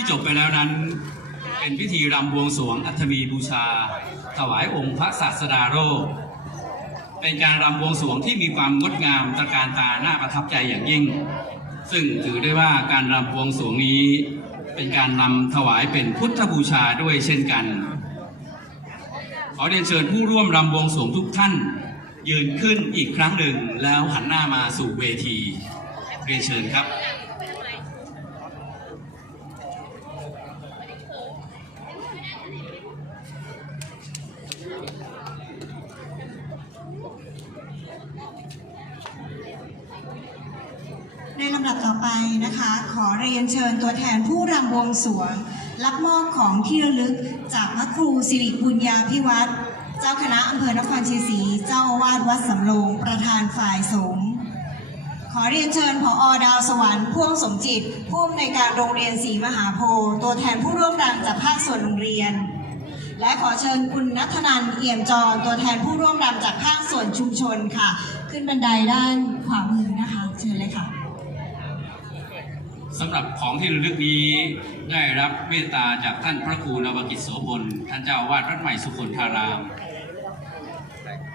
ที่จบไปแล้วนั้น เป็นพิธีรำบวงสรวงอัฐมีบูชา ถวายองค์พระศาสดาโรคเป็นการรำบวงสรวงที่มีความงดงามตระการตาหน่าประทับใจอย่างยิ่ง ซึ่งถือได้ว่าการรำบวงสรวงนี้ เป็นการนำถวายเป็นพุทธบูชาด้วยเช่นกันขอเรียนเชิญผู้ร่วมรำบวงสรวงทุกท่าน ยืนขึ้นอีกครั้งหนึ่งแล้วหันหน้ามาสู่เวที เรียนเชิญครับำดับต่อไปนะคะ ขอเรียนเชิญตัวแทนผู้รำวงสวง รับมอบของที่ระลึกจากพระครูสิริบุญญาพิวัตรเจ้าคณะอำเภอนครชัยศรีเจ้าวาสวัดสำโรงประธานฝ่ายสงฆ์ขอเรียนเชิญผอดาวสวรรค์พ่วงสมจิตผู้อำนวยการโรงเรียนศรีมหาโพธิ์ตัวแทนผู้ร่วมรำจากภาคส่วนโรงเรียน และขอเชิญคุณนัทนันเอี่ยมจรตัวแทนผู้ร่วมรำจากภาคส่วนชุมชนค่ะ ขึ้นบันไดด้านขวามือนะคะ เชิญเลยค่ะ สำหรับของที่ระลึกนี้ได้รับเมตตาจากท่านพระครูนวกิจโสพลท่านเจ้าอาวาสวัดใหม่สุคนธาราม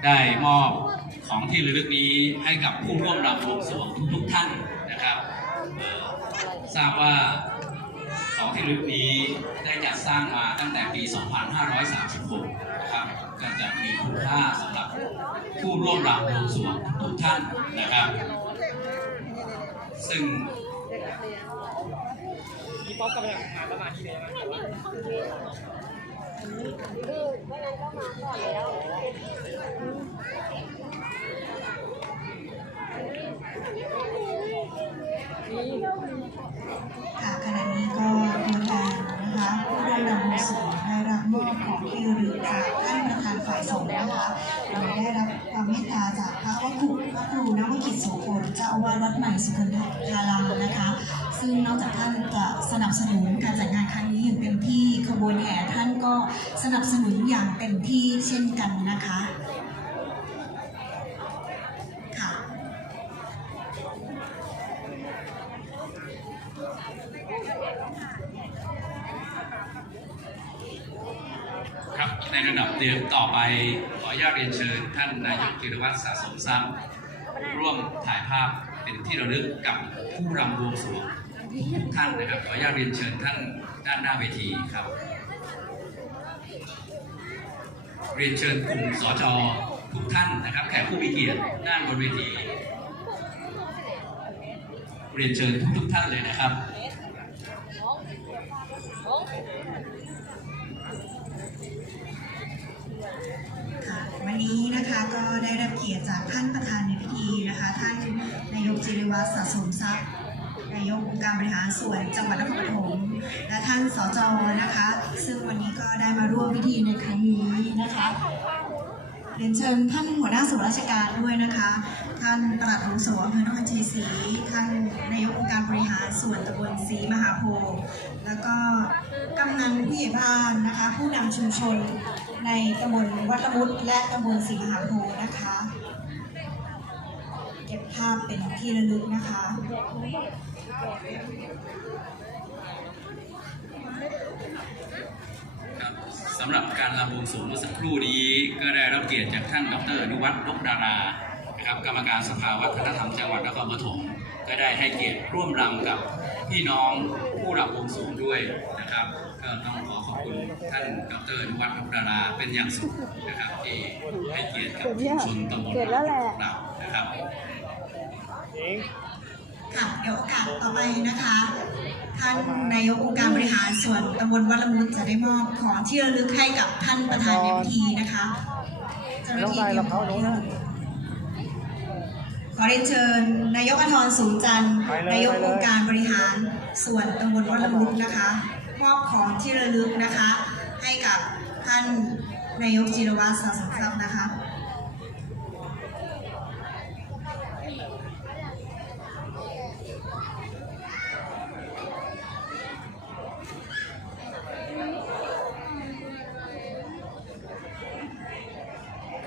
ได้มอบของที่ระลึกนี้ให้กับผู้ร่วมรำวงสวงทุกๆท่านนะครับทราบว่าของที่ระลึกนี้ได้จัดสร้างมาตั้งแต่ปี 2536 นะครับก็จะมีคุณค่าสำหรับผู้ร่วมรำวงสวงทุกท่านนะครับ ซึ่ง พี่ป๊อปกำลังหาประมาณนี้เลยนะค่ะขณะนี้ก็ตัวแทนนะคะผู้ได้นำส่งได้รับมอบของที่ระลึกจากท่านประธานฝ่ายสงฆ์นะคะโดยได้รับความเมตตาจากพระวัคคุพระครูนวกิจโสพลเจ้าอาวาวัดใหม่สุขันธารามนะคะ ซึ่งนอกจากท่านจะสนับสนุนการจัดงานครั้งนี้อย่างเต็มที่ขบวนแห่ท่านก็สนับสนุนอย่างเต็มที่เช่นกันนะคะค่ะครับในระดับเดียวต่อไปขออนุญาตเรียนเชิญท่านนายกจิรวัตรสะสมทรัพย์ร่วมถ่ายภาพ เป็นที่ระลึกกับผู้รำบวงสรวงทุกท่านนะครับขออนุญาตเรียนเชิญท่านด้านหน้าเวทีครับ เรียนเชิญกลุ่มสจทุกท่านนะครับแขกผู้มีเกียรติด้านบนเวที เรียนเชิญทุกทุกท่านเลยนะครับวันนี้นะคะก็ได้รับเกียรติจากท่านประธานในีนะคะท่านนายกจิริวัตรสะสมทรัพย์นายกองค์การบริหารส่วนจังหวัดนครปฐมและท่านสจนะคะ ซึ่งวันนี้ก็ได้มาร่วมพิธีในครั้งนี้นะคะเรียนเชิญท่านหัวหน้าส่วนราชการด้วยนะคะ ท่านปลัดอาวุโสอำเภอนครชัยศรีท่านนายกองค์การบริหารส่วนตำบลศรีมหาโพธิ์แล้วก็กำนันผู้ใหญ่บ้านนะคะ ผู้นำชุมชนในตำบลวัดละมุดและตำบลศรีมหาโพธิ์นะคะ ภาพเป็นที่ระลึกนะคะครับสำหรับการรำบวงสรวงเมื่อสักครู่นี้ก็ได้รับเกียรติจากท่านดรอนุวัฒน์นกดารานะครับกรรมการสภาวัฒนธรรมจังหวัดนครปฐมก็ได้ให้เกียรติร่วมรำกับพี่น้องผู้รำบวงสรวงด้วยนะครับก็ต้องขอขอบคุณท่านดรอนุวัฒน์นกดาราเป็นอย่างสูงนะครับที่ให้เกียรติกับชุมชนตำบลเกิดแล้วแหละเรานะครับเอง ค่ะเดี๋ยวโอกาสต่อไปนะคะ ท่านนายกองค์การบริหารส่วนตำบลวัดละมุดจะได้มอบของที่ระลึกให้กับท่านประธานในพิธีนะคะเจ้าหน้าที่เตรียมของที่ระลึกขอเรียนเชิญนายกอธรสูงจันทร์นายกองค์การบริหารส่วนตำบลวัดละมุดนะคะมอบของที่ระลึกนะคะ ให้กับท่านนายกจิรวัตรสะสมทรัพย์นะคะ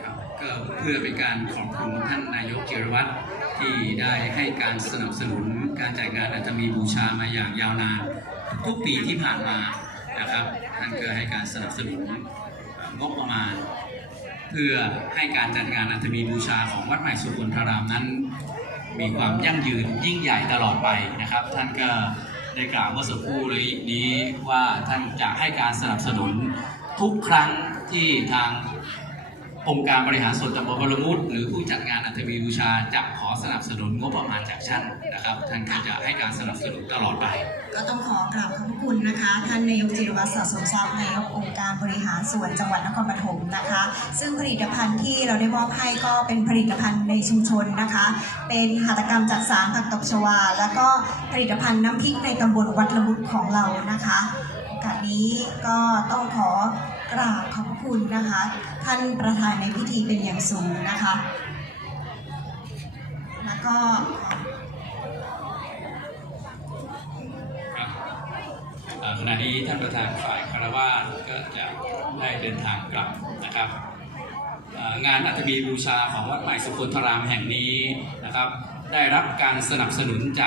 ครับก็เพื่อเป็นการขอบคุณท่านนายกจิรวัตรที่ได้ให้การสนับสนุนการจัดงานอัตมีบูชามาอย่างยาวนานทุกปีที่ผ่านมานะครับท่านก็ให้การสนับสนุนงบประมาณ เพื่อให้การจัดงานอัตมีบูชาของวัดใหม่สุคนธารามนั้น มีความยั่งยืนยิ่งใหญ่ตลอดไปนะครับ ท่านก็ได้กล่าวเมื่อสักครู่นี้ว่าท่านจะให้การสนับสนุนทุกครั้งที่ทาง องค์การบริหารส่วนตำบลบรมุตหรือผู้จัดงานอัตมีบูชาจะขอสนับสนุนงบประมาณจากท่านนะครับ ท่านก็จะให้การสนับสนุนตลอดไป ก็ต้องขอกราบขอบพระคุณนะคะ ท่านนายกจิรวัตรสะสมทรัพย์นายกองค์การบริหารส่วนจังหวัดนครปฐมนะคะ ซึ่งผลิตภัณฑ์ที่เราได้มอบให้ก็เป็นผลิตภัณฑ์ในชุมชนนะคะ เป็นหัตถกรรมจักสารผักตบชวา แล้วก็ผลิตภัณฑ์น้ำพริกในตำบลวัดละมุดของเรานะคะโอกาสนี้ก็ต้องขอ กราบขอบพระคุณนะคะ ท่านประธานในพิธีเป็นอย่างสูงนะคะ แล้วก็ขณะนี้ท่านประธานฝ่ายคารวาสก็จะได้เดินทางกลับนะครับงานอัตมีบูชาของวัดใหม่สุคนธารามแห่งนี้นะครับ ได้รับการสนับสนุนจาก